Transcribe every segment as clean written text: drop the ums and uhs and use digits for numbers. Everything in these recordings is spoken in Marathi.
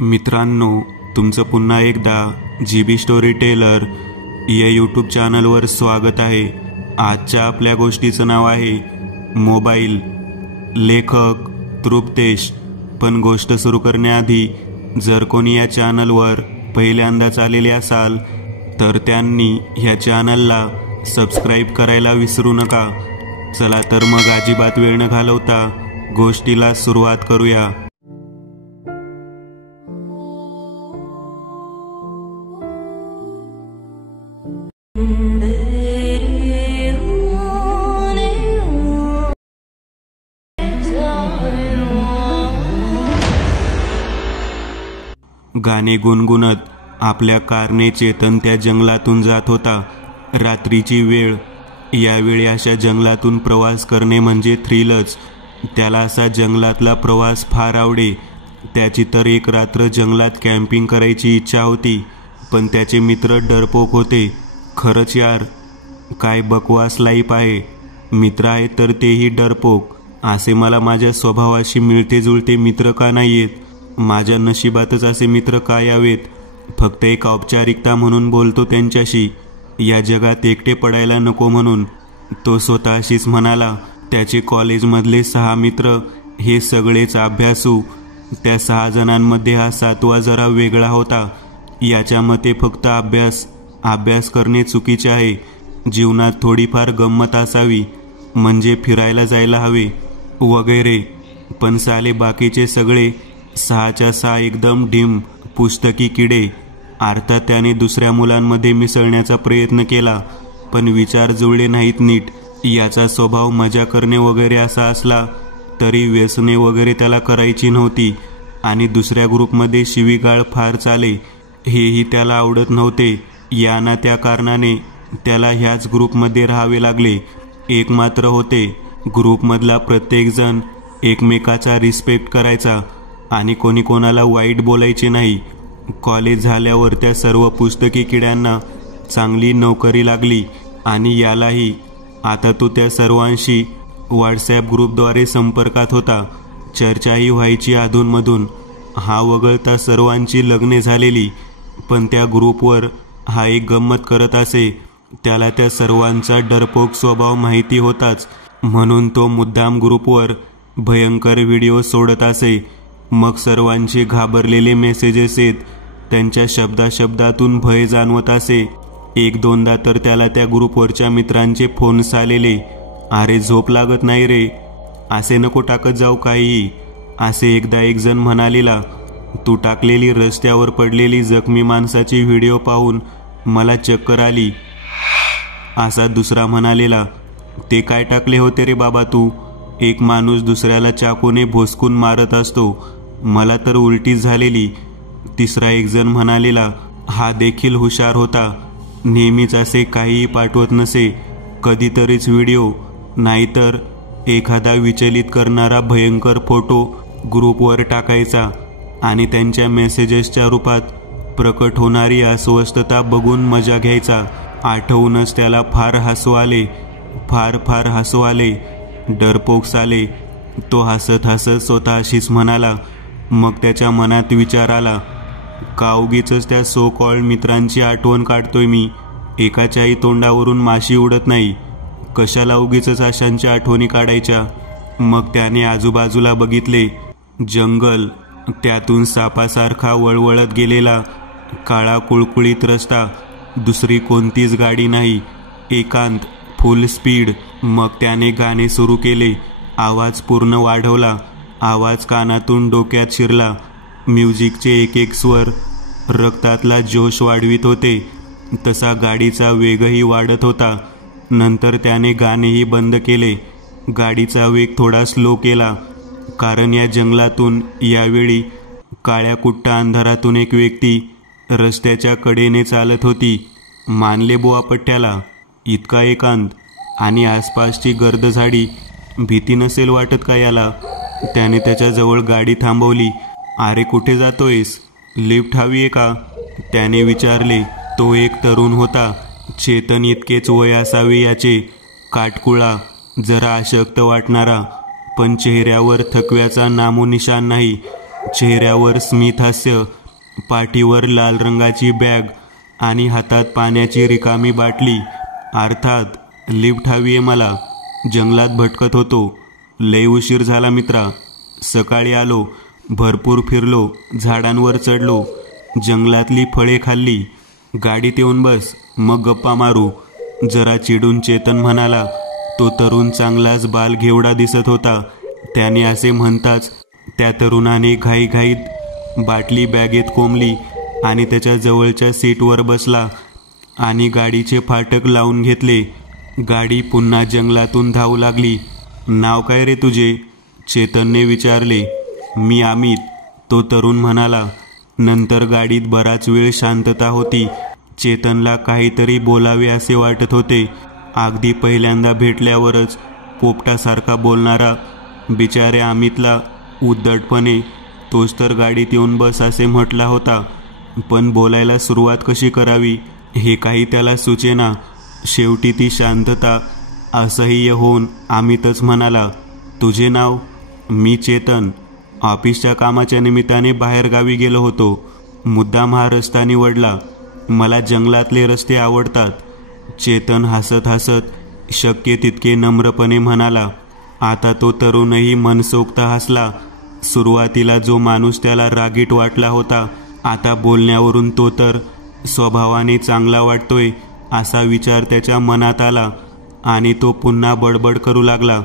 मित्रांनो, तुमचं पुन्हा एकदा GB स्टोरी टेलर या यूट्यूब चॅनलवर स्वागत आहे। आजच्या आपल्या गोष्टीचं नाव आहे मोबाईल। लेखक तृप्तेश। पण गोष्ट सुरू करण्याआधी जर कोणी या चॅनलवर पहिल्यांदाच आलेले असाल तर त्यांनी ह्या चॅनलला सबस्क्राईब करायला विसरू नका। चला तर मग अजिबात वेळ न घालवता गोष्टीला सुरुवात करूया। गाणे गुणगुणत आपल्या कारने चेतन त्या जंगलातून जात होता। रात्रीची वेळ। यावेळी अशा जंगलातून प्रवास करणे म्हणजे थ्रिलच। त्याला असा जंगलातला प्रवास फार आवडे। त्याची तर एक रात्र जंगलात कॅम्पिंग करायची इच्छा होती, पण त्याचे मित्र डरपोक होते। खरंच यार, काय बकवास लाईफ आहे। मित्र आहेत तर तेही डरपोक। असे मला माझ्या स्वभावाशी मिळते जुळते मित्र का नाहीयेत? माझ्या नशिबातच असे मित्र का यावेत? फक्त एक औपचारिकता म्हणून बोलतो त्यांच्याशी, या जगात एकटे पडायला नको म्हणून। तो स्वतःशीच म्हणाला। त्याचे कॉलेजमधले 6 मित्र हे सगळेच अभ्यासू। त्या 6 जणांमध्ये हा 7वा जरा वेगळा होता। याच्या मते फक्त अभ्यास करणे चुकीचे आहे। जीवनात थोडीफार गंमत असावी, म्हणजे फिरायला जायला हवे वगैरे। पण साले बाकीचे सगळे 6च्या 6 एकदम ढीम पुस्तकी किडे। अर्थात त्याने दुसऱ्या मुलांमध्ये मिसळण्याचा प्रयत्न केला, पण विचार जुळले नाहीत नीट। याचा स्वभाव मजा करणे वगैरे असा असला तरी व्यसने वगैरे त्याला करायची नव्हती। आणि दुसऱ्या ग्रुपमध्ये शिवीगाळ फार चाले, हेही त्याला आवडत नव्हते। या ना त्या कारणाने त्याला ह्याच ग्रुपमध्ये राहावे लागले। एक मात्र होते, ग्रुपमधला प्रत्येकजण एकमेकाचा रिस्पेक्ट करायचा आणि कोणी कोणाला वाईट बोलायचे नाही। कॉलेज झाल्यावर त्या सर्व पुस्तकी किड्यांना चांगली नोकरी लागली आणि यालाही। आता तो त्या सर्वांशी व्हॉट्सॲप ग्रुपद्वारे संपर्कात होता। चर्चाही व्हायची अधूनमधून। हा वगळता सर्वांची लग्ने झालेली, पण त्या ग्रुपवर हा एक गंमत करत असे। त्याला त्या सर्वांचा डरपोक स्वभाव माहिती होताच, म्हणून तो मुद्दाम ग्रुपवर भयंकर व्हिडिओ सोडत असे। मग सर्वांचे घाबरलेले मेसेजेस येत, त्यांच्या शब्दातून भय जाणवत असे। 1-2दा तर त्याला त्या ग्रुपवरच्या मित्रांचे फोन्स आलेले, अरे झोप लागत नाही रे, असे नको टाकत जाऊ काहीही, असे एकदा एक जण म्हणालेला। तू टाकलेली रस्त्यावर पडलेली जखमी माणसाची व्हिडिओ पाहून मला चक्कर आली, असा दुसरा म्हणालेला। ते काय टाकले होते रे बाबा तू? एक माणूस दुसऱ्याला चाकूने भोसकून मारत असतो, मला तर उलटीच झालेली। तिसरा एक जण म्हणालेला, हा देखील हुशार होता, नेहमीच असे काहीही पाठवत नसे, कधीतरीच व्हिडिओ, नाहीतर एखादा विचलित करणारा भयंकर फोटो ग्रुपवर टाकायचा आणि त्यांच्या मेसेजेसच्या रूपात प्रकट होणारी अस्वस्थता बघून मजा घ्यायचा। आठवूनच त्याला फार हसू आले, फार हसू आले। डरपोक्स आले, तो हसत स्वतःशीच म्हणाला। मग त्याच्या मनात विचार आला, का उगीचच त्या सो कॉल्ड मित्रांची आठवण काढतोय मी? एकाच्याही तोंडावरून माशी उडत नाही, कशाला उगीचच अशांच्या आठवणी काढायच्या? मग त्याने आजूबाजूला बघितले। जंगल, त्यातून सापासारखा वळवळत गेलेला काळा कुळकुळीत रस्ता, दुसरी कोणतीच गाडी नाही, एकांत, फुल स्पीड। मग त्याने गाणे सुरू केले, आवाज पूर्ण वाढवला। आवाज कानातून डोक्यात शिरला। म्युझिकचे एक स्वर रक्तातला जोश वाढवित होते, तसा गाडीचा वेगही वाढत होता। नंतर त्याने गाणेही बंद केले, गाडीचा वेग थोडा स्लो केला, कारण या जंगलातून यावेळी काळ्या कुट्टा अंधारातून एक व्यक्ती रस्त्याच्या कडेने चालत होती। मानले बुवा पठ्ठ्याला, इतका एकांत आणि आसपासची गर्द झाडी, भीती नसेल वाटत का याला? त्याने त्याच्याजवळ गाडी थांबवली। अरे कुठे जातोयस? लिफ्ट हवी आहे का? त्याने विचारले। तो एक तरुण होता, चेतन इतकेच वय असावे याचे, काटकुळा, जरा अशक्त वाटणारा, पण चेहऱ्यावर थकव्याचा नामोनिशाण नाही। चेहऱ्यावर स्मित हास्य, पाठीवर लाल रंगाची बॅग आणि हातात पाण्याची रिकामी बाटली. अर्थात लिफ्ट हवी आहे मला. जंगलात भटकत होतो. लय उशीर झाला मित्रा. सकाळी आलो, भरपूर फिरलो, झाडांवर चढलो, जंगलातली फळे खाल्ली. गाडीत येऊन बस, मग गप्पा मारू. जरा चिडून चेतन म्हणाला. तो तरुण चांगलाच बालघेवडा दिसत होता. त्याने असे म्हणताच त्या तरुणाने घाईघाईत बाटली बॅगेत कोंबली आणि त्याच्या जवळच्या सीटवर बसला आणि गाडीचे फाटक लावून घेतले. गाडी पुन्हा जंगलातून धावू लागली. नाव काय रे तुझे? चेतनने विचारले. मी अमित, तो तरुण म्हणाला. नंतर गाडीत बराच वेळ शांतता होती. चेतनला काहीतरी बोलावे असे वाटत होते. अगदी पहिल्यांदा भेटल्यावरच पोपटासारखा बोलणारा बिचाऱ्या अमितला उद्धटपणे तोच तर गाडीत येऊन बस असे म्हटला होता. पण बोलायला सुरुवात कशी करावी हे काही त्याला सुचेना. शेवटी ती शांतता असह्य होऊन अमितच म्हणाला. तुझे नाव? मी चेतन. ऑफिसच्या कामाच्या निमित्ताने बाहेरगावी गेलो होतो. मुद्दाम हा रस्ता निवडला. मला जंगलातले रस्ते आवडतात. चेतन हसत हसत शक्य तितके नम्रपणे म्हणाला. आता तो तरुणही मनसोक्त हसला. सुरुवातीला जो माणूस त्याला रागीट वाटला होता, आता बोलण्यावरून तो तर स्वभावाने चांगला वाटतोय असा विचार त्याच्या मनात आला आणि तो पुन्हा बडबड करू लागला.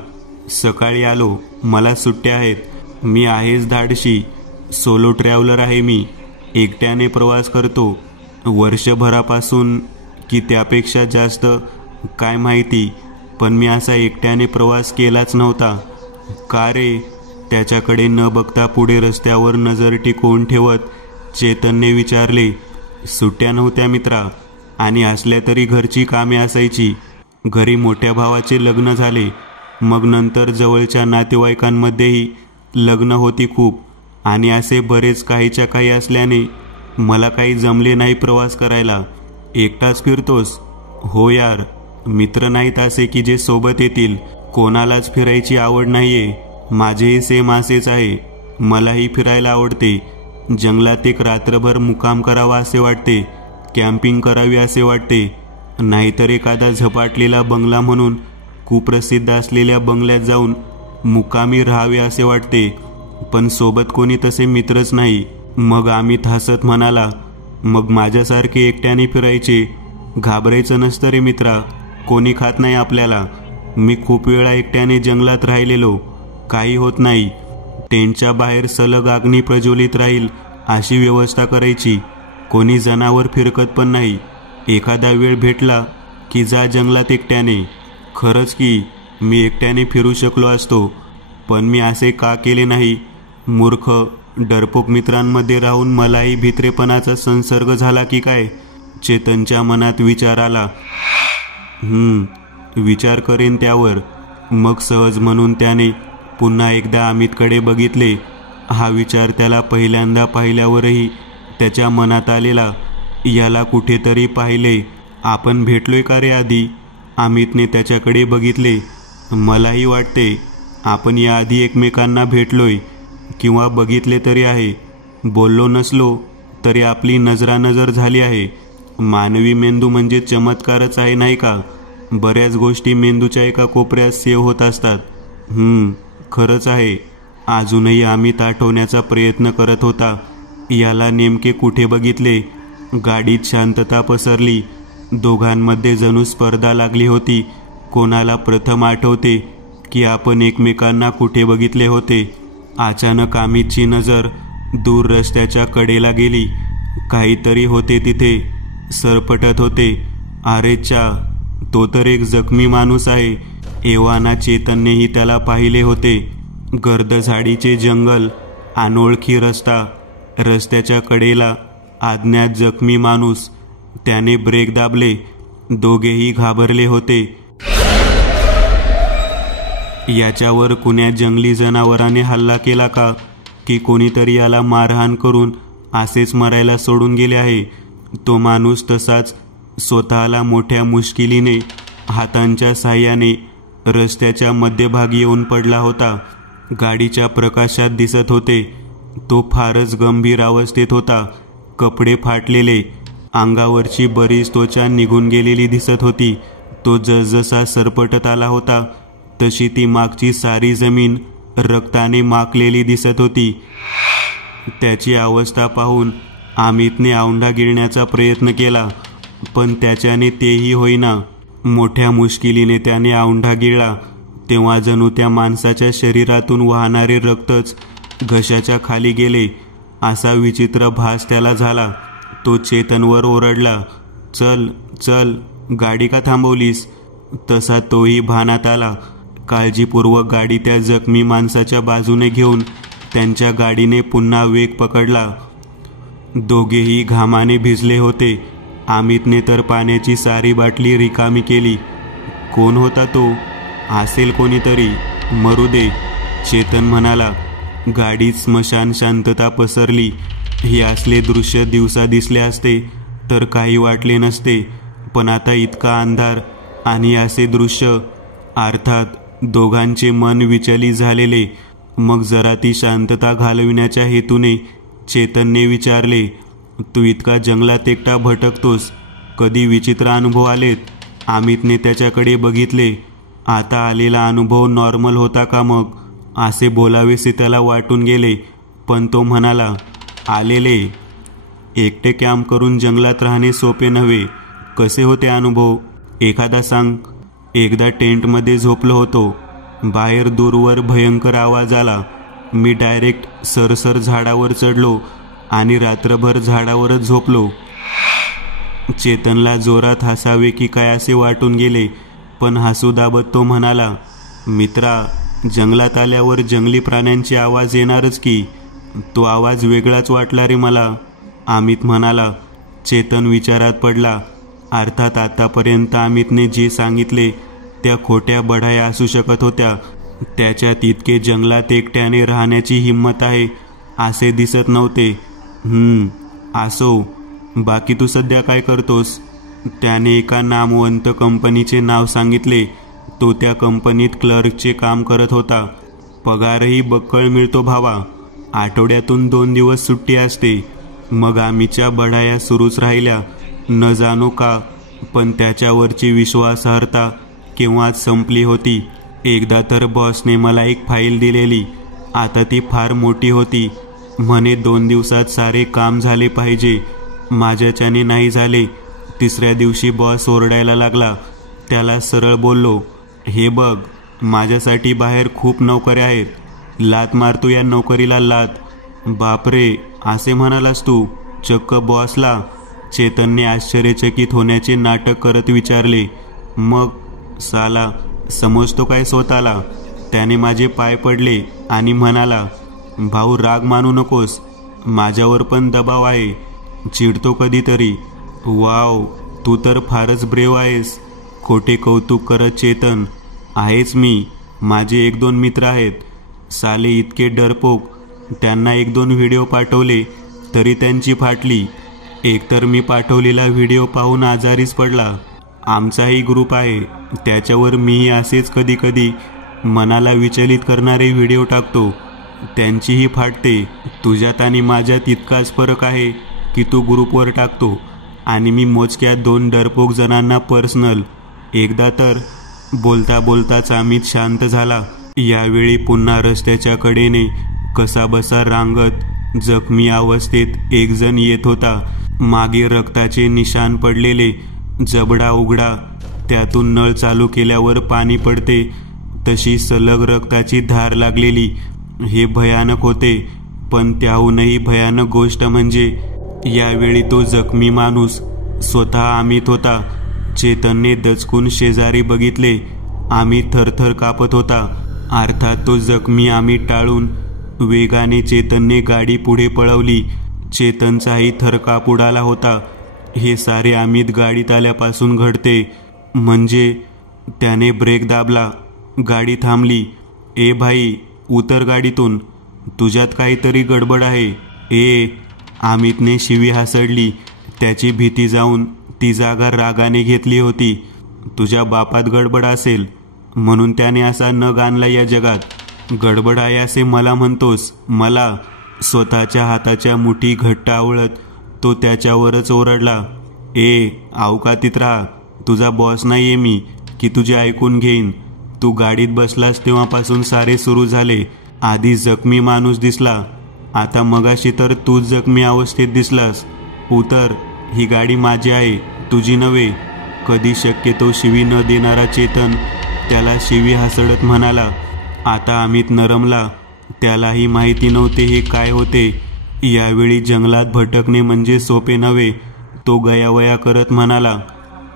सकाळी आलो, मला सुट्ट्या आहेत. मी आहेच धाडशी. सोलो ट्रॅव्हलर आहे मी. एकट्याने प्रवास करतो. वर्षभरापासून की त्यापेक्षा जास्त काय माहिती, पण मी असा एकट्याने प्रवास केलाच नव्हता. का रे? त्याच्याकडे न बघता पुढे रस्त्यावर नजर टिकवून ठेवत चेतनने विचारले. सुट्ट्या नव्हत्या मित्रा, आणि असल्या तरी घरची कामे असायची. घरी मोठ्या भावाचे लग्न झाले. मग नंतर जवळच्या नातेवाईकांमध्येही लग्न होती खूप, आणि असे बरेच काहीच्या काही असल्याने मला काही जमले नाही प्रवास करायला. एकटाच फिरतोस? हो यार, मित्र नाहीत असे की जे सोबत येतील. कोणालाच फिरायची आवड नाहीये. माझेही सेम असेच आहे. मलाही फिरायला आवडते. जंगलात एक रात्रभर मुक्काम करावा असे वाटते. कॅम्पिंग करावी असे वाटते. नाहीतर एखादा झपाटलेला बंगला म्हणून कुप्रसिद्ध असलेल्या बंगल्यात जाऊन मुक्कामी राहावे असे वाटते. पण सोबत कोणी तसे मित्रच नाही. मग अमित हसत म्हणाला. मग माझ्यासारखे एकट्याने फिरायचे. घाबरायचं नसतं रे मित्रा. कोणी खात नाही आपल्याला. मी खूप वेळा एकट्याने जंगलात राहिलेलो. काही होत नाही. टेंटच्या बाहेर सलग अग्नी प्रज्वलित राहील अशी व्यवस्था करायची. कोणी जनावर फिरकत पण नाही. एखादा वेळ भेटला की जा जंगलात एकट्याने. खरंच की मी एकट्याने फिरू शकलो असतो, पण मी असे का केले नाही? मूर्ख डरपोक मित्रांमध्ये राहून मलाही भित्रेपणाचा संसर्ग झाला की काय? चेतनच्या मनात विचार आला. विचार करेन त्यावर. मग सहज म्हणून त्याने पुन्हा एकदा अमितकडे बघितले. हा विचार त्याला पहिल्यांदा पाहिल्यावरही त्याच्या मनात आलेला. याला कुठेतरी पाहिले. आपण भेटलोय का रे आधी? अमितने त्याच्याकडे बघितले. मलाही वाटते आपण याआधी एकमेकांना भेटलोय किंवा बघितले तरी आहे. बोललो नसलो तरी आपली नजरानजर झाली आहे. मानवी मेंदू म्हणजे चमत्कारच आहे नाही का? बऱ्याच गोष्टी मेंदूच्या एका कोपऱ्यात सेव्ह होत असतात. खरंच आहे. अजूनही अमित आठवण्याचा प्रयत्न करत होता. याला नेमके कुठे बघितले? गाडीत शांतता पसरली. दोघांमध्ये जणू स्पर्धा लागली होती. कोणाला प्रथम आठवते की आपण एकमेकांना कुठे बघितले होते. अचानक अमितची नजर दूर रस्त्याच्या कडेला गेली. काहीतरी होते तिथे. सरपटत होते. अरेच्चा, तो तर एक जखमी माणूस आहे. एव्हाना चेतननेही त्याला पाहिले होते. गर्द झाडीचे जंगल, अनोळखी रस्ता, रस्त्याच्या कडेला अज्ञात जखमी माणूस. त्याने ब्रेक दाबले. दोघेही घाबरले होते. याच्यावर कुण्या जंगली जनावराने हल्ला केला का, की कोणीतरी याला मारहाण करून असेच मरायला सोडून गेले आहे? तो माणूस तसाच स्वतःला मोठ्या मुश्किलीने हातांच्या साह्याने रस्त्याच्या मध्यभागी येऊन पडला होता. गाडीच्या प्रकाशात दिसत होते तो फारच गंभीर अवस्थेत होता. कपडे फाटलेले, अंगावरची बरीच त्वचा निघून गेलेली दिसत होती. तो जसजसा सरपटत आला होता तशी ती मागची सारी जमीन रक्ताने माखलेली दिसत होती. त्याची अवस्था पाहून अमितने औंढा गिळण्याचा प्रयत्न केला, पण त्याच्याने तेही होईना. मोठ्या मुश्किलीने त्याने औंढा गिळला तेव्हा जणू त्या माणसाच्या शरीरातून वाहणारे रक्तच घशाच्या खाली गेले असा विचित्र भास त्याला झाला. तो चेतनवर ओरडला, चल चल, गाडी का थांबवलीस? तसा तोही भानात आला. काळजीपूर्वक गाडी त्या जखमी माणसाच्या बाजूने घेऊन त्यांच्या गाडीने पुन्हा वेग पकडला. दोघेही घामाने भिजले होते. अमितने तर पाण्याची सारी बाटली रिकामी केली. कोण होता तो? असेल कोणीतरी, मरू दे, चेतन म्हणाला. गाडीत स्मशान शांतता पसरली. हे असले दृश्य दिवसा दिसले असते तर काही वाटले नसते, पण आता इतका अंधार आणि असे दृश्य, अर्थात दोघांचे मन विचलित झालेले. मग जरा ती शांतता घालविण्याच्या हेतूने चेतनने विचारले, तू इतका जंगलात एकटा भटकतोस, कधी विचित्र अनुभव आलेत? अमितने त्याच्याकडे बघितले. आता आलेला अनुभव नॉर्मल होता का मग, असे बोलावेसे त्याला वाटून गेले, पण तो म्हणाला, आलेले. एकटे कॅम्प करून जंगलात राहणे सोपे नव्हे. कसे होते अनुभव, एखादा सांग. एकदा टेंटमध्ये झोपलो होतो. बाहेर दूरवर भयंकर आवाज आला. मी डायरेक्ट सरसर झाडावर चढलो आणि रात्रभर झाडावरच झोपलो. चेतनला जोरात हसावे की काय असे वाटून गेले, पण हसू दाबत तो म्हणाला, मित्रा, जंगलात आल्यावर जंगली प्राण्यांचे आवाज येणारच की. तो आवाज वेगळाच वाटला रे मला, अमित म्हणाला. चेतन विचारात पडला. अर्थात आतापर्यंत अमितने जे सांगितले त्या खोट्या बढाया असू शकत होत्या. त्याच्यात इतके जंगलात एकट्याने राहण्याची हिंमत आहे असे दिसत नव्हते. असो, बाकी तू सध्या काय करतोस? त्याने एका नामवंत कंपनीचे नाव सांगितले. तो त्या कंपनीत क्लर्कचे काम करत होता. पगारही बक्कळ मिळतो भावा. आठवड्यातून 2 दिवस सुट्टी असते. मग आम्हीच्या बढाया सुरूच राहिल्या. न जाणो का, पण त्याच्यावरची विश्वासार्हता केव्हाच संपली होती. एकदा तर बॉसने मला एक फाईल दिलेली. आता ती फार मोठी होती. म्हणे 2 दिवसात सारे काम झाले पाहिजे. माझ्याच्याने नाही झाले. तिसऱ्या दिवशी बॉस ओरडायला लागला. त्याला सरळ बोललो, हे बघ, माझ्यासाठी बाहेर खूप नोकऱ्या आहेत. लात मारतो या नोकरीला लात. बापरे, असे म्हणालास तू चक्क बॉसला? चेतनने आश्चर्यचकित होण्याचे नाटक करत विचारले. मग साला, समजतो काय स्वतःला? त्याने माझे पाय पडले आणि म्हणाला, भाऊ, राग मानू नकोस, माझ्यावर पण दबाव आहे. चिडतो कधीतरी. वाव, तू तर फारच ब्रेव आहेस. खोटे कौतुक करत चेतन, आहेच मी. माझे 1-2 मित्र आहेत. साले इतके डरपोक. त्यांना 1-2 व्हिडिओ पाठवले तरी त्यांची फाटली. एकतर मी पाठवलेला व्हिडिओ पाहून आजारीच पडला. आमचाही ग्रुप आहे, त्याच्यावर मीही असेच कधी कधी मनाला विचलित करणारे व्हिडिओ टाकतो. त्यांचीही फाटते. तुझ्यात आणि माझ्यात इतकाच फरक आहे की तू ग्रुपवर टाकतो आणि मी मोजक्या 2 डरपोक जणांना पर्सनल. एकदा तर बोलता बोलताच अमित शांत झाला. यावेळी पुन्हा रस्त्याच्या कडेने कसाबसा रांगत जखमी अवस्थेत एक जण येत होता. मागे रक्ताचे निशाण पडलेले, जबडा उघडा, त्यातून नळ चालू केल्यावर पाणी पडते तशी सलग रक्ताची धार लागलेली. हे भयानक होते. पण त्याहूनही भयानक गोष्ट म्हणजे यावेळी तो जखमी माणूस स्वतः अमित होता. चेतनने दचकून शेजारी बघितले. अमित थरथर कापत होता. अर्थात तो जखमी अमित टाळून वेगाने चेतनने गाडी पुढे पळवली. चेतनचाही थरकाप उडाला होता. हे सारे अमित गाडीत आल्यापासून घडते. म्हणजे त्याने ब्रेक दाबला. गाडी थांबली. ए भाई, उतर गाडीतून, तुझ्यात काहीतरी गडबड आहे. अमितने शिवी हासडली. त्याची भीती जाऊन ती जागा रागाने घेतली होती. तुझ्या बापात गडबड असेल म्हणून त्याने असा नग आणला या जगात. गडबड आहे असे मला म्हणतोस? मला स्वतःच्या हाताच्या मुठी घट्ट आवळत तो त्याच्यावरच ओरडला, ए अवकातीत राहा, तुझा बॉस नाहीये मी की तुझे ऐकून घेईन. तू गाडीत बसलास तेव्हापासून सारे सुरू झाले. आधी जखमी माणूस दिसला, आता मगाशी तर तूच जखमी अवस्थेत दिसलास. उतर, ही गाडी माझी आहे, तुझी नव्हे. कधी शक्यतो शिवी न देणारा चेतन त्याला शिवी हसडत म्हणाला. आता अमित नरमला. त्यालाही माहिती नव्हते हे काय होते. यावेळी जंगलात भटकणे म्हणजे सोपे नव्हे. तो गयावया करत म्हणाला,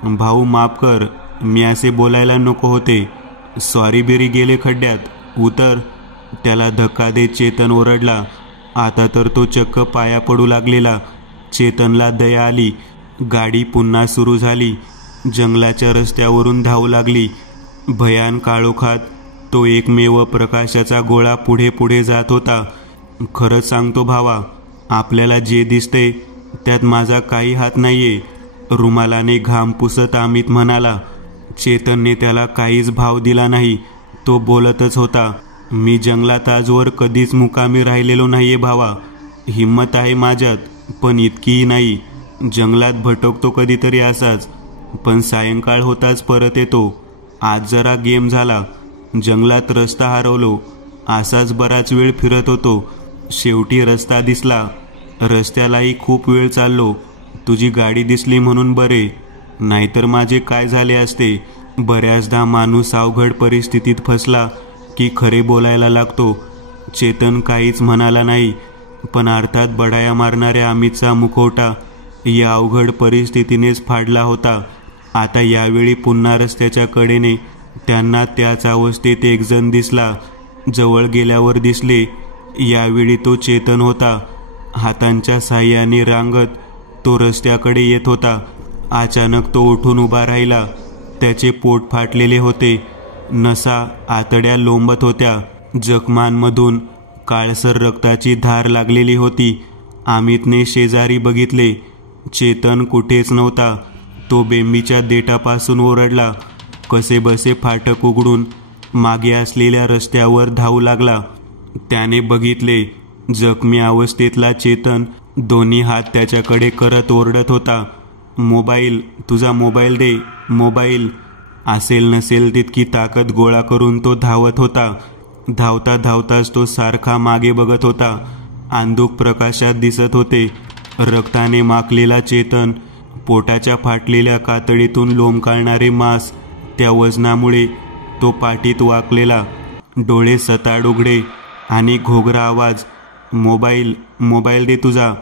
भाऊ माफ कर, मी असे बोलायला नको होते. सॉरी बेरी गेले खड्ड्यात, उतर. त्याला धक्का देत चेतन ओरडला. आता तर तो चक्क पाया पडू लागलेला. चेतनला दया आली. गाडी पुन्हा सुरू झाली. जंगलाच्या रस्त्यावरून धावू लागली. भयान काळोखात तो एकमेव प्रकाशाचा गोळा पुढे पुढे जात होता. खरंच सांगतो भावा, आपल्याला जे दिसते त्यात माझा काही हात नाहीये, रुमालाने घाम पुसत अमित म्हणाला. चेतनने त्याला काहीच भाव दिला नाही. तो बोलतच होता, मी जंगलात आजवर कधीच मुकामी राहिलेलो नाहीये भावा. हिम्मत आहे माझ्यात, पण इतकीही नाही. जंगलात भटकतो कधीतरी असाच, पण सायंकाळ होताच परत येतो. आज जरा गेम झाला, जंगलात रस्ता हरवलो. असाच बराच वेळ फिरत होतो. शेवटी रस्ता दिसला. रस्त्यालाही खूप वेळ चाललो. तुझी गाडी दिसली म्हणून बरे, नाहीतर माझे काय झाले असते. बऱ्याचदा माणूस अवघड परिस्थितीत फसला की खरे बोलायला लागतो. चेतन काहीच म्हणाला नाही, पण अर्थात बडाया मारणाऱ्या अमितचा मुखवटा या अवघड परिस्थितीनेच फाडला होता. आता यावेळी पुन्हा रस्त्याच्या कडेने त्यांना त्याच अवस्थेत एक जण दिसला. जवळ गेल्यावर दिसले. यावेळी तो चेतन होता. हातांच्या साह्याने रांगत तो रस्त्याकडे येत होता. अचानक तो उठून उभा राहिला. त्याचे पोट फाटलेले होते. नसा आतड्या लोंबत होत्या. जखमांमधून काळसर रक्ताची धार लागलेली होती. अमितने शेजारी बघितले. चेतन कुठेच नव्हता. तो बेंबीच्या देठापासून ओरडला. कसेबसे फाटक उघडून मागे असलेल्या रस्त्यावर धावू लागला. त्याने बघितले, जखमी अवस्थेतला चेतन दोन्ही हात त्याच्याकडे करत ओरडत होता, मोबाईल, तुझा मोबाईल दे, मोबाईल. असेल नसेल तितकी ताकद गोळा करून तो धावत होता. धावता धावताच तो सारखा मागे बघत होता. अंधुक प्रकाशात दिसत होते रक्ताने माखलेला चेतन, पोटाच्या फाटलेल्या कातडीतून लोंबकळणारे मांस. त्या वजनामुळे तो पाठीत वाकलेला, डोळे सताड उघडे आणि घोगरा आवाज, मोबाईल, मोबाईल दे तुझा.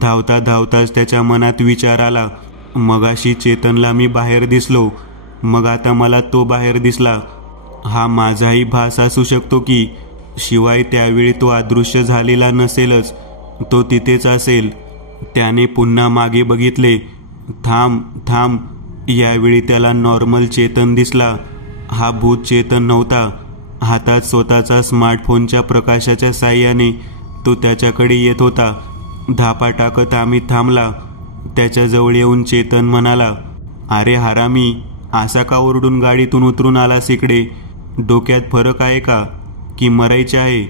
धावता धावताच त्याच्या मनात विचार आला, मगाशी चेतनला मी बाहेर दिसलो, मग आता मला तो बाहेर दिसला. हा माझाही भास असू शकतो की, शिवाय त्यावेळी तो अदृश्य झालेला नसेलच, तो तिथेच असेल. त्याने पुन्हा मागे बघितले. थांब थांब. यावेळी त्याला नॉर्मल चेतन दिसला. हा भूत चेतन नव्हता. हातात स्वतःचा स्मार्टफोनच्या प्रकाशाच्या साह्याने तो त्याच्याकडे येत होता. धापा टाकत अमित थांबला. त्याच्याजवळ येऊन चेतन म्हणाला, अरे हरामी, असा का ओरडून गाडीतून उतरून आलास इकडे? डोक्यात फरक आहे का की मरायचे आहे?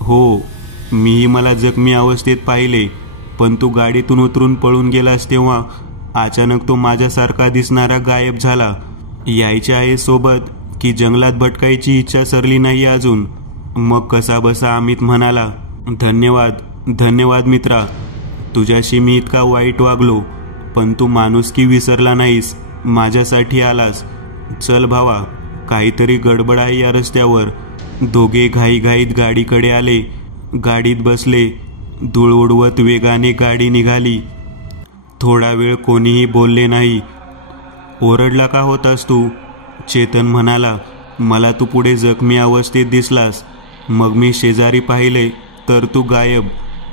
हो, मीही मला जखमी अवस्थेत पाहिले, पण तू गाडीतून उतरून पळून गेलास तेव्हा अचानक तो माझ्यासारखा दिसणारा गायब झाला. यायचे आहे सोबत की जंगलात भटकायची इच्छा सरली नाही अजून? मग कसा बसा अमित म्हणाला, धन्यवाद, धन्यवाद मित्रा. तुझ्याशी मी इतका वाईट वागलो, पण तू माणुसकी विसरला नाहीस, माझ्यासाठी आलास. चल भावा, काहीतरी गडबड आहे या रस्त्यावर. दोघे घाईघाईत गाडीकडे आले. गाडीत बसले. धूळ उडवत वेगाने गाडी निघाली. थोडा वेळ कोणीही बोलले नाही. ओरडला का होतास तू? चेतन म्हणाला, मला तू पुढे जखमी अवस्थेत दिसलास, मग मी शेजारी पाहिले तर तू गायब,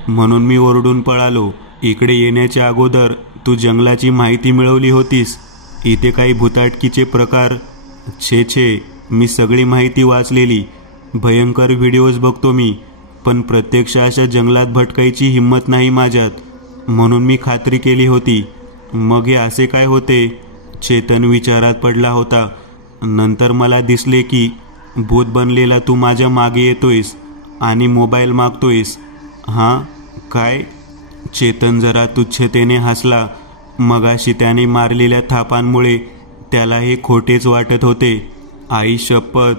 म्हणून मी ओरडून पळालो. इकडे येण्याच्या अगोदर तू जंगलाची माहिती मिळवली होतीस. इथे काही भुताटकीचे प्रकार? छे छे, मी सगळी माहिती वाचलेली. भयंकर व्हिडिओज बघतो मी, पण प्रत्यक्ष अशा जंगलात भटकायची हिंमत नाही माझ्यात, म्हणून मी खात्री केली होती. मग हे असे काय होते? चेतन विचारात पडला होता. नंतर मला दिसले की भूत बनलेला तू माझ्या मागे येतोयस आणि मोबाईल मागतोयस. हां काय? चेतन जरा तुच्छतेने हसला. मगाशी त्याने मारलेल्या थापांमुळे त्याला हे खोटेच वाटत होते. आई शपथ,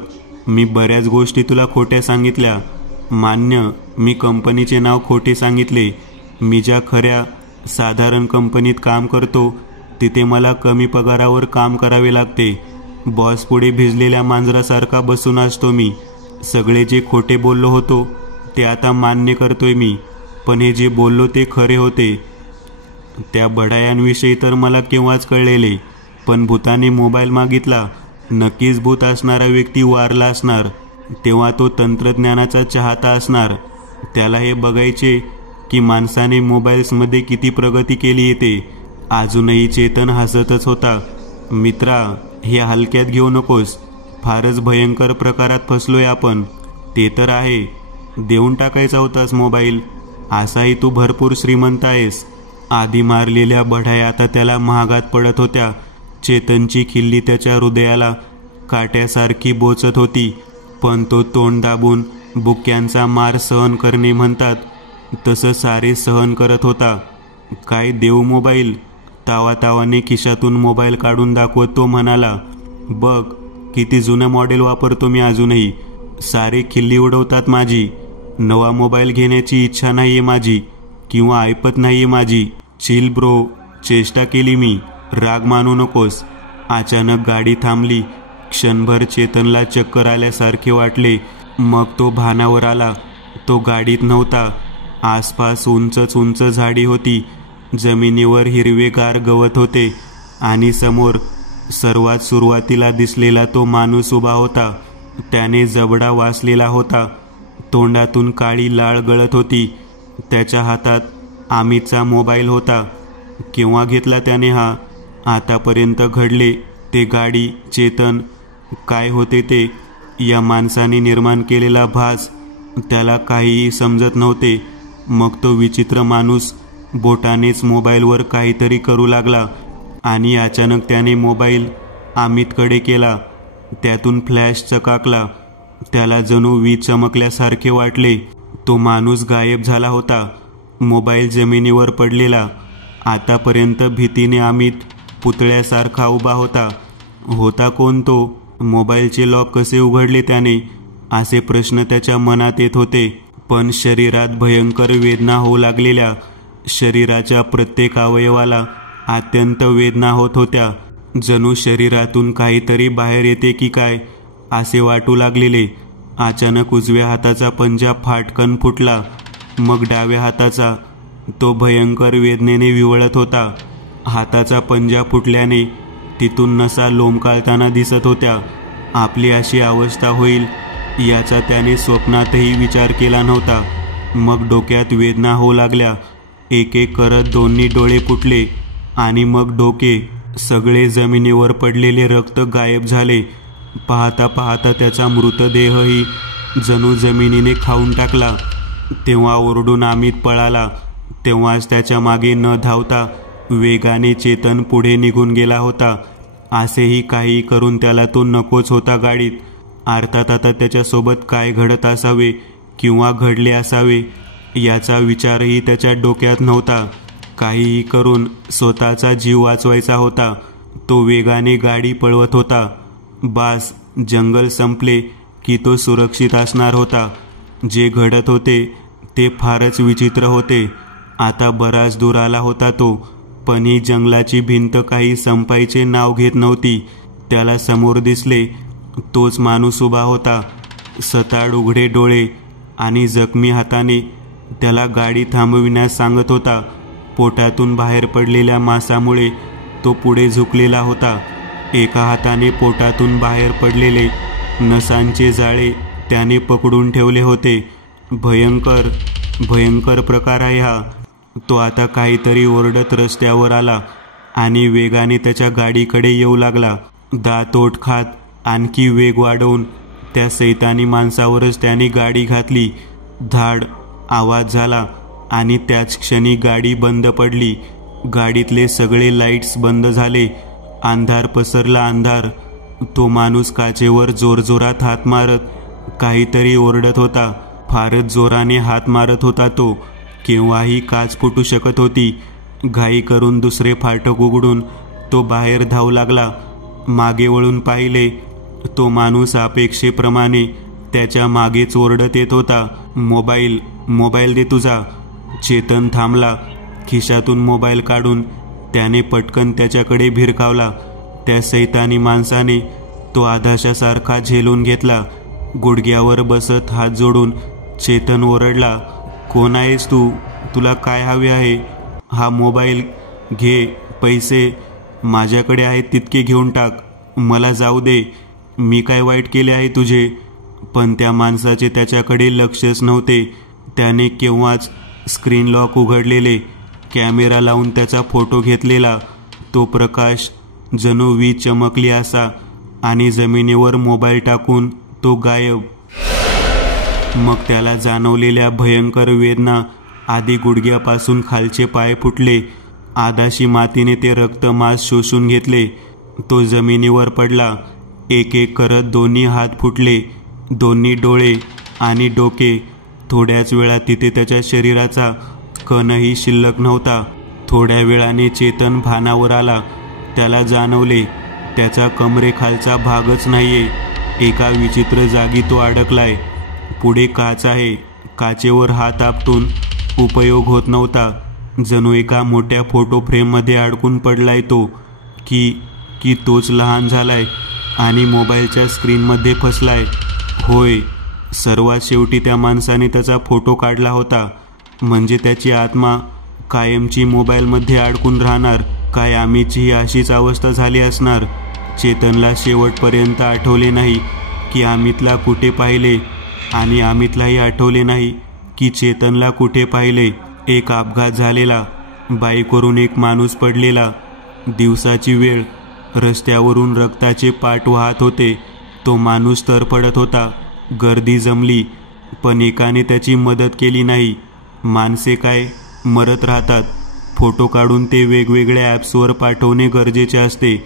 मी बऱ्याच गोष्टी तुला खोट्या सांगितल्या. मान्य, मी कंपनीचे नाव खोटे सांगितले. मी ज्या खऱ्या साधारण कंपनीत काम करतो तिथे मला कमी पगारावर काम करावे लागते. बॉस पुढे भिजलेल्या मांजरासारखा बसून असतो मी. सगळे जे खोटे बोललो होतो ते आता मान्य करतोय मी. पण हे जे बोललो ते खरे होते. त्या बढायांविषयी तर मला केव्हाच कळलेले. पण भूताने मोबाईल मागितला. नक्कीच भूत असणारा व्यक्ती वारला असणार. तेव्हा तो तंत्रज्ञानाचा चाहता असणार. त्याला हे बघायचे की माणसाने मोबाईल्समध्ये किती प्रगती केली येते. अजूनही चेतन हसतच होता. मित्रा, हे हलक्यात घेऊ नकोस. फारच भयंकर प्रकारात फसलोय आपण. ते तर आहे. देऊन टाकायचा होतास मोबाईल. असाही तू भरपूर श्रीमंत आहेस. आधी मारलेल्या बढाया आता त्याला महागात पडत होत्या. चेतनची खिल्ली त्याच्या हृदयाला काट्यासारखी बोचत होती. पण तो तोंड दाबून बुक्यांचा मार सहन करणे म्हणतात तसं सारे सहन करत होता. काय देऊ मोबाईल? तावातावाने खिशातून मोबाईल काढून दाखवत तो म्हणाला, बघ किती जुनं मॉडेल वापरतो मी अजूनही. सारे खिल्ली उडवतात माझी. नवा मोबाईल घेण्याची इच्छा नाहीये माझी, किंवा ऐपत नाहीये माझी. चिल ब्रो, चेष्टा केली मी. राग मानू नकोस. अचानक गाडी थांबली. क्षणभर चेतनला चक्कर आल्यासारखे वाटले. मग तो भानावर आला. तो गाडीत नव्हता. आसपास उंचच उंच झाडी होती. जमिनीवर हिरवेगार गवत होते आणि समोर सर्वात सुरुवातीला दिसलेला तो माणूस उभा होता. त्याने जबडा वासलेला होता. तोंडातून काळी लाळ गळत होती. त्याच्या हातात अमितचा मोबाईल होता. केव्हा घेतला त्याने हा? आतापर्यंत घडले ते, गाडी, चेतन, काय होते ते? या माणसाने निर्माण केलेला भास त्याला काहीही समजत नव्हते. मग तो विचित्र माणूस बोटानेच मोबाईलवर काहीतरी करू लागला आणि अचानक त्याने मोबाईल अमितकडे केला. त्यातून फ्लॅश चकाकला. त्याला जणू वीज चमकल्यासारखे वाटले. तो माणूस गायब झाला होता. मोबाईल जमिनीवर पडलेला. आतापर्यंत भीतीने अमित पुतळ्यासारखा उभा होता. होता कोण तो? मोबाईलचे लॉक कसे उघडले त्याने? असे प्रश्न त्याच्या मनात येत होते. पण शरीरात भयंकर वेदना होऊ लागलेल्या. शरीराच्या प्रत्येक अवयवाला अत्यंत वेदना होत होत्या. जणू शरीरातून काहीतरी बाहेर येते की काय असे वाटू लागलेले. अचानक उजव्या हाताचा पंजा फाटकन फुटला. मग डाव्या हाताचा. तो भयंकर वेदनेने विवळत होता. हाताचा पंजा फुटल्याने तिथून नसा लोंबकाळताना दिसत होत्या. आपली अशी अवस्था होईल याचा त्याने स्वप्नातही विचार केला नव्हता. मग डोक्यात वेदना होऊ लागल्या. एक एक करत दोन्ही डोळे फुटले आणि मग डोके. सगळे जमिनीवर पडलेले रक्त गायब झाले. पाहता पाहता त्याचा मृतदेहही जणू जमिनीने खाऊन टाकला. तेव्हा ओरडून अमित पळाला. तेव्हाच त्याच्या मागे न धावता वेगाने चेतन पुढे निघून गेला होता. असेही काही करून त्याला तो नकोच होता गाडीत. अर्थात आता त्याच्यासोबत काय घडत असावे किंवा घडले असावे याचा विचारही त्याच्या डोक्यात नव्हता. काहीही करून स्वतःचा जीव वाचवायचा होता. तो वेगाने गाडी पळवत होता. बास, जंगल संपले की तो सुरक्षित असणार होता. जे घडत होते ते फारच विचित्र होते. आता बराच दूर आला होता तो, पण ही जंगलाची भिंत काही संपायचे नाव घेत नव्हती. त्याला समोर दिसले तोच माणूस उभा होता. सताड उघडे डोळे आणि जखमी हाताने त्याला गाडी थांबविण्यास सांगत होता. पोटातून बाहेर पडलेल्या मांसामुळे तो पुढे झुकलेला होता. एका हाताने पोटातून बाहेर पडलेले नसांचे जाळे त्याने पकडून ठेवले होते. भयंकर भयंकर प्रकार आहे हा. तो आता काहीतरी ओरडत रस्त्यावर आला आणि वेगाने त्याच्या गाडीकडे येऊ लागला. दात ओठ खात आणखी वेग वाढवून त्या सैतानी माणसावरच त्याने गाडी घातली. धाड आवाज झाला आणि त्याच क्षणी गाडी बंद पडली. गाडीतले सगळे लाईट्स बंद झाले. अंधार पसरला, अंधार. तो माणूस काचेवर जोरजोरात हात मारत काहीतरी ओरडत होता. फारच जोराने हात मारत होता तो. केव्हाही काच फुटू शकत होती. घाई करून दुसरे फाटक उघडून तो बाहेर धावू लागला. मागे वळून पाहिले. तो माणूस अपेक्षेप्रमाणे त्याच्या मागेच ओरडत येत होता. मोबाईल मोबाईल दे तुझा. चेतन थांबला. खिशातून मोबाईल काढून त्याने पटकन त्याच्याकडे भिरकावला. त्या सैतानी माणसाने तो आधाशासारखा झेलून घेतला. गुडघ्यावर बसत हात जोडून चेतन ओरडला, कोण आहेस तू? तुला काय हवे आहे? हा मोबाईल घे. पैसे माझ्याकडे आहेत तितके घेऊन टाक. मला जाऊ दे. मी काय वाईट केले आहे तुझे? पण त्या माणसाचे त्याच्याकडे लक्षच नव्हते. त्याने केव्हाच स्क्रीन लॉक उघडलेले, कॅमेरा लावून त्याचा फोटो घेतलेला. तो प्रकाश जणू वीज चमकली असा आणि जमिनीवर मोबाईल टाकून तो गायब. मग त्याला जाणवलेल्या भयंकर वेदना. आधी गुडघ्यापासून खालचे पाय फुटले. आदाशी मातीने ते रक्त मांस शोषून घेतले. तो जमिनीवर पडला. एक एक करत दोन्ही हात फुटले, दोन्ही डोळे आणि डोके. थोड्याच वेळात तिथे त्याच्या शरीराचा कणही शिल्लक नव्हता. थोड्या वेळाने चेतन भानावर आला. त्याला जाणवले त्याचा कमरेखालचा भागच नाहीये. एका विचित्र जागी तो अडकलाय. पुढे काच आहे. काचेवर हात आपटून उपयोग होत नव्हता. जणू एका मोठ्या फोटो फ्रेममध्ये अडकून पडलाय तो. की तोच लहान झालाय आणि मोबाईलच्या स्क्रीनमध्ये फसलाय. होय, सर्वात शेवटी त्या माणसाने त्याचा फोटो काढला होता. म्हणजे त्याची आत्मा कायमची मोबाईलमध्ये अडकून राहणार. काय आम्हीचीही अशीच अवस्था झाली असणार? चेतनला शेवटपर्यंत आठवले नाही की अमितला कुठे पाहिले आणि अमितलाही आठवले नाही की चेतनला कुठे पाहिले. एक अपघात झालेला. बाईकवरून एक माणूस पडलेला. दिवसाची वेळ. रस्त्यावरून रक्ताचे पाट वाहत होते. तो माणूस तरफडत होता. गर्दी जमली, पण एकाने त्याची मदत केली नाही. माणसे काय मरत राहतात. फोटो काढून ते वेगवेगळ्या ॲप्सवर पाठवणे गरजेचे असते.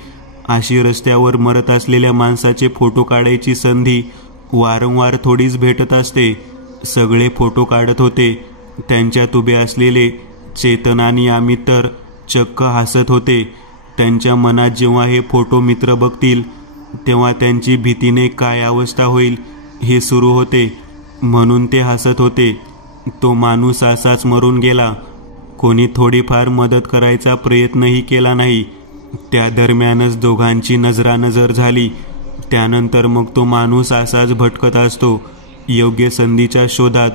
अशी रस्त्यावर मरत असलेल्या माणसाचे फोटो काढायची संधी वारंवार थोडीच भेटत असते. सगळे फोटो काढत होते. त्यांच्यात उभे असलेले चेतन आणि अमित तर चक्क हसत होते. त्यांच्या मनात जेव्हा हे फोटो मित्र बघतील तेव्हा त्यांची भीतीने काय अवस्था होईल हे सुरू होते. म्हणून ते हसत होते. तो माणूस असाच मरून गेला. कोणी थोडीफार मदत करायचा प्रयत्नही केला नाही. त्या दरम्यानच दोघांची नजरानजर झाली. त्यानंतर मग तो माणूस असाच भटकत असतो योग्य संधीच्या शोधात.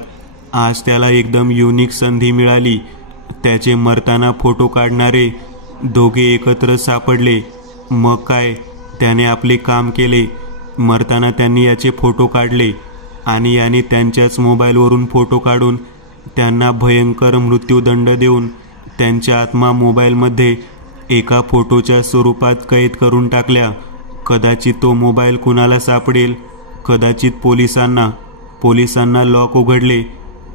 आज त्याला एकदम युनिक संधी मिळाली. त्याचे मरताना फोटो काढणारे दोघे एकत्र सापडले. मग काय, त्याने आपले काम केले. मरताना त्यांनी याचे फोटो काढले आणि याने त्यांच्याच मोबाईलवरून फोटो काढून त्यांना भयंकर मृत्यूदंड देऊन त्यांच्या आत्मा मोबाईलमध्ये एका फोटोच्या स्वरूपात कैद करून टाकल्या. कदाचित तो मोबाईल कुणाला सापडेल, कदाचित पोलिसांना लॉक उघडले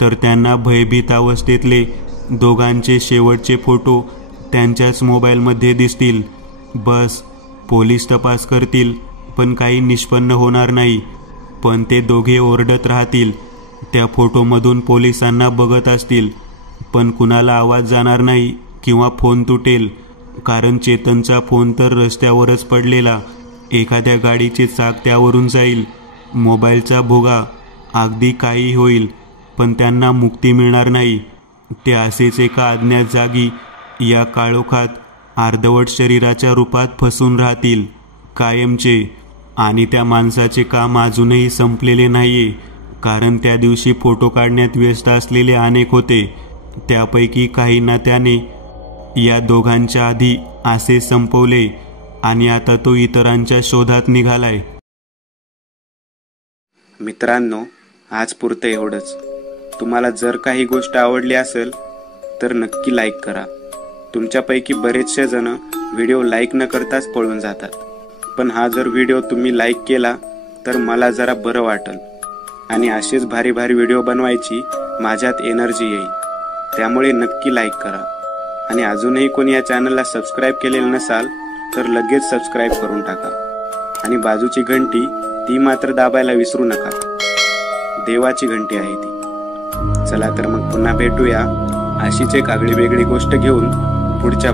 तर त्यांना भयभीत अवस्थेतले दोघांचे शेवटचे फोटो त्यांच्याच मोबाईलमध्ये दिसतील. बस, पोलीस तपास करतील पण काही निष्पन्न होणार नाही. पण ते दोघे ओरडत राहतील. त्या फोटोमधून पोलिसांना बघत असतील पण कुणाला आवाज जाणार नाही किंवा फोन तुटेल. कारण चेतनचा फोन तर रस्त्यावरच पडलेला. एखाद्या गाडीचे चाक त्यावरून जाईल. मोबाईलचा भोगा. अगदी काही होईल पण त्यांना मुक्ती मिळणार नाही. ते असेच एका अज्ञात जागी या काळोखात अर्धवट शरीराच्या रूपात फसून राहतील कायमचे. आणि त्या माणसाचे काम अजूनही संपलेले नाहीये. कारण त्या दिवशी फोटो काढण्यात व्यस्त असलेले अनेक होते. त्यापैकी काहींना त्याने या दोघांच्या आधी असे संपवले आणि आता तो इतरांच्या शोधात निघालाय. मित्रांनो, आज पुरतं एवढंच. तुम्हाला जर काही गोष्ट आवडली असेल तर नक्की लाईक करा. तुमच्यापैकी बरेचसे जण व्हिडिओ लाईक न करताच पळून जातात. पण हा जर व्हिडिओ तुम्ही लाईक केला तर मला जरा बरं वाटेल आणि असेच भारी भारी व्हिडिओ बनवायची माझ्यात एनर्जी येईल. त्यामुळे नक्की लाईक करा. आणि अजूनही कोणी या चॅनलला सबस्क्राईब केलेलं नसाल तर लगेच सबस्क्राईब करून टाका. आणि बाजूची घंटी ती मात्र दाबायला विसरू नका. देवाची घंटी आहे ती. चला तर मग पुन्हा भेटूया अशीच एक आगळी वेगळी गोष्ट घेऊन पुढच्या